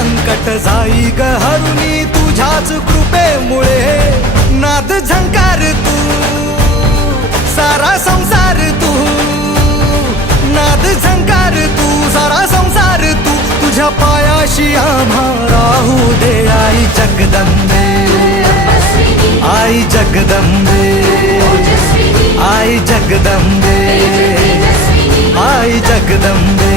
संकट जाई ग हरुनी तुझ्याच कृपेमुळे नाद झंकार तू सारा संसार तू नाद झंकार तू सारा संसार तू तुझ्या पायाशी आम्हा राहू दे आई जगदंबे आई जगदंबे आई जगदंबे आई जगदंबे